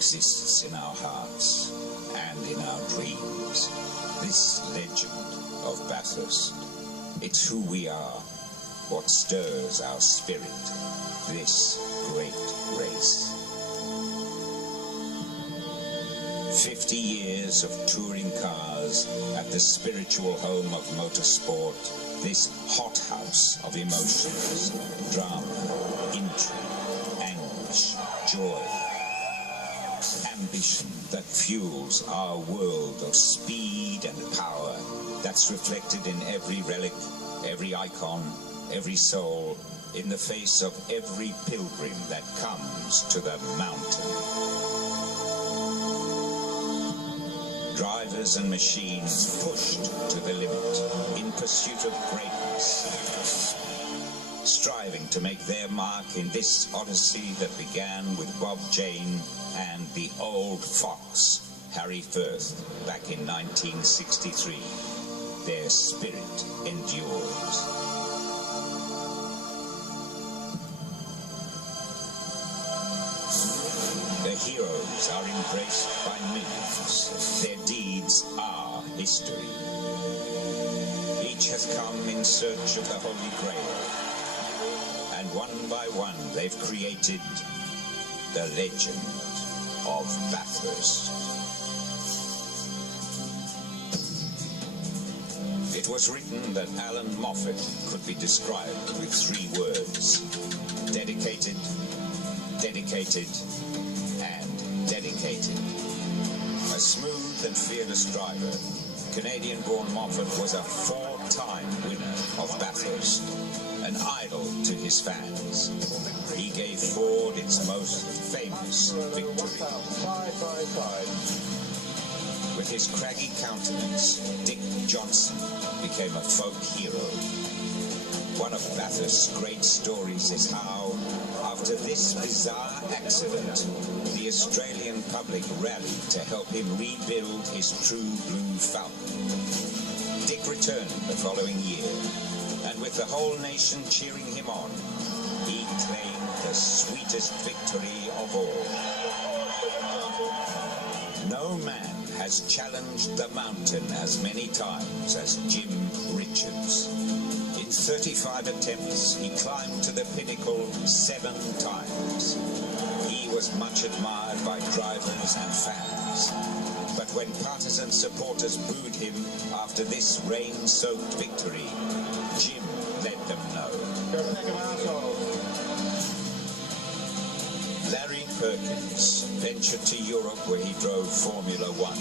exists in our hearts and in our dreams. This legend of Bathurst, it's who we are, what stirs our spirit, this great race. 50 years of touring cars at the spiritual home of motorsport, this hothouse of emotions, drama, intrigue, anguish, joy, ambition that fuels our world of speed and power, that's reflected in every relic, every icon, every soul, in the face of every pilgrim that comes to the mountain. Drivers and machines pushed to the limit in pursuit of greatness, striving to make their mark in this odyssey that began with Bob Jane and the old fox, Harry Firth, back in 1963. Their spirit endures. The heroes are embraced by millions. Their deeds are history. Each has come in search of the Holy Grail. And one by one, they've created the legend of Bathurst. It was written that Alan Moffat could be described with 3 words: dedicated, dedicated, and dedicated. A smooth and fearless driver, Canadian-born Moffat was a 4-time winner of Bathurst, an idol to his fans. He gave Ford its most famous victory. With his craggy countenance, Dick Johnson became a folk hero. One of Bathurst's great stories is how, after this bizarre accident, the Australian public rallied to help him rebuild his true blue Falcon. Dick returned the following year, and with the whole nation cheering him on, he claimed the sweetest victory of all. No man has challenged the mountain as many times as Jim Richards. In 35 attempts, he climbed to the pinnacle 7 times. He was much admired by drivers and fans. But when partisan supporters booed him after this rain-soaked victory, Jim let them know. Larry Perkins ventured to Europe where he drove Formula One.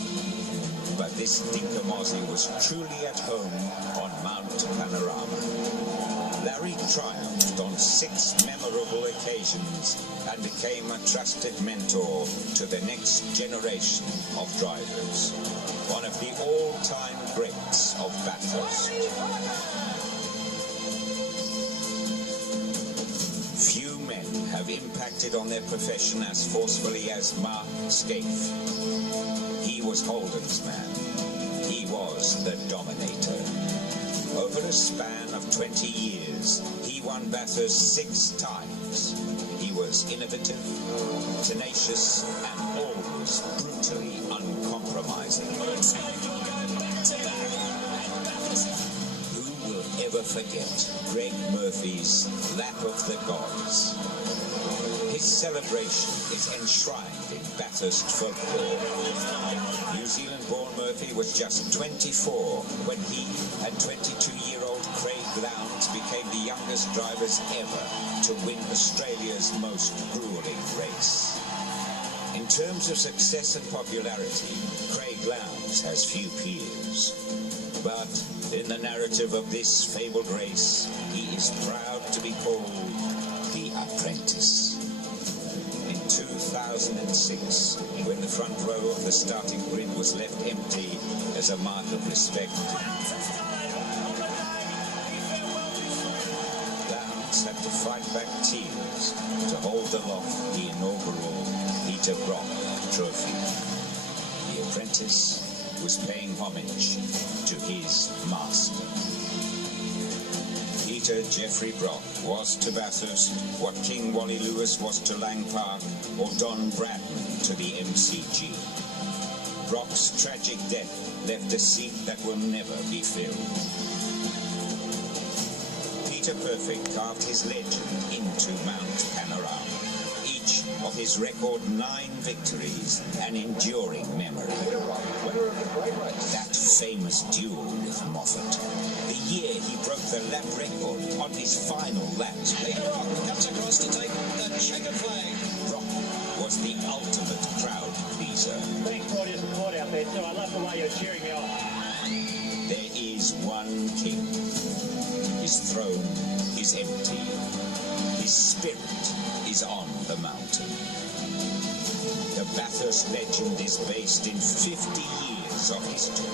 But this Dinkamozzie was truly at home on Mount Panorama. Larry triumphed on 6 memorable occasions and became a trusted mentor to the next generation of drivers. One of the all-time greats of Bathurst. Few men have impacted on their profession as forcefully as Mark Skaife. He was Holden's man. He was the dominator. Over a span of 20 years, he won Bathurst 6 times. He was innovative, tenacious, and always brutally uncompromising. Who will ever forget Greg Murphy's Lap of the Gods? His celebration is enshrined in Bathurst folklore. New Zealand-born Murphy was just 24 when he and 22-year-old Craig Lowndes became the youngest drivers ever to win Australia's most grueling race. In terms of success and popularity, Craig Lowndes has few peers. But in the narrative of this fabled race, he is proud to be called the Apprentice. 2006, when the front row of the starting grid was left empty as a mark of respect, Lowndes had to fight back tears to hold aloft the inaugural Peter Brock trophy. The Apprentice was paying homage to his master. Peter Geoffrey Brock was to Bathurst what King Wally Lewis was to Lang Park or Don Bradman to the MCG. Brock's tragic death left a seat that will never be filled. Peter Perfect carved his legend into Mount Panorama. Each of his record 9 victories an enduring memory. That famous duel with Moffat. The year he broke the lap record on his final lap. Brock comes across to take the checkered flag. Brock was the ultimate crowd pleaser. Thanks for all your support out there too. I love the way you're cheering me on. There is one king. His throne is empty. His spirit is on the mountain. The Bathurst legend is based in 50 years of history,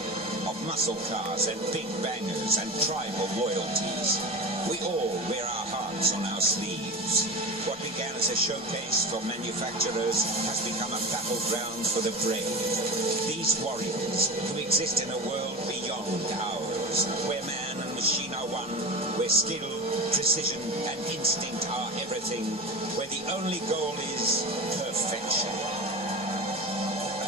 of muscle cars and big bangers and tribal loyalties. We all wear our hearts on our sleeves. What began as a showcase for manufacturers has become a battleground for the brave. These warriors who exist in a world beyond ours, where man and machine are one, where skill, precision and instinct are everything, where the only goal is perfection.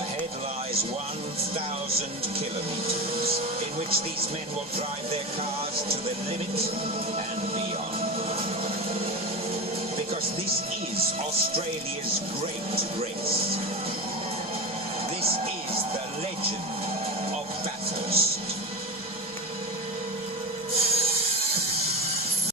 Ahead lies 1,000 kilometers in which these men will drive their cars to the limit and beyond. Because this is Australia's great race.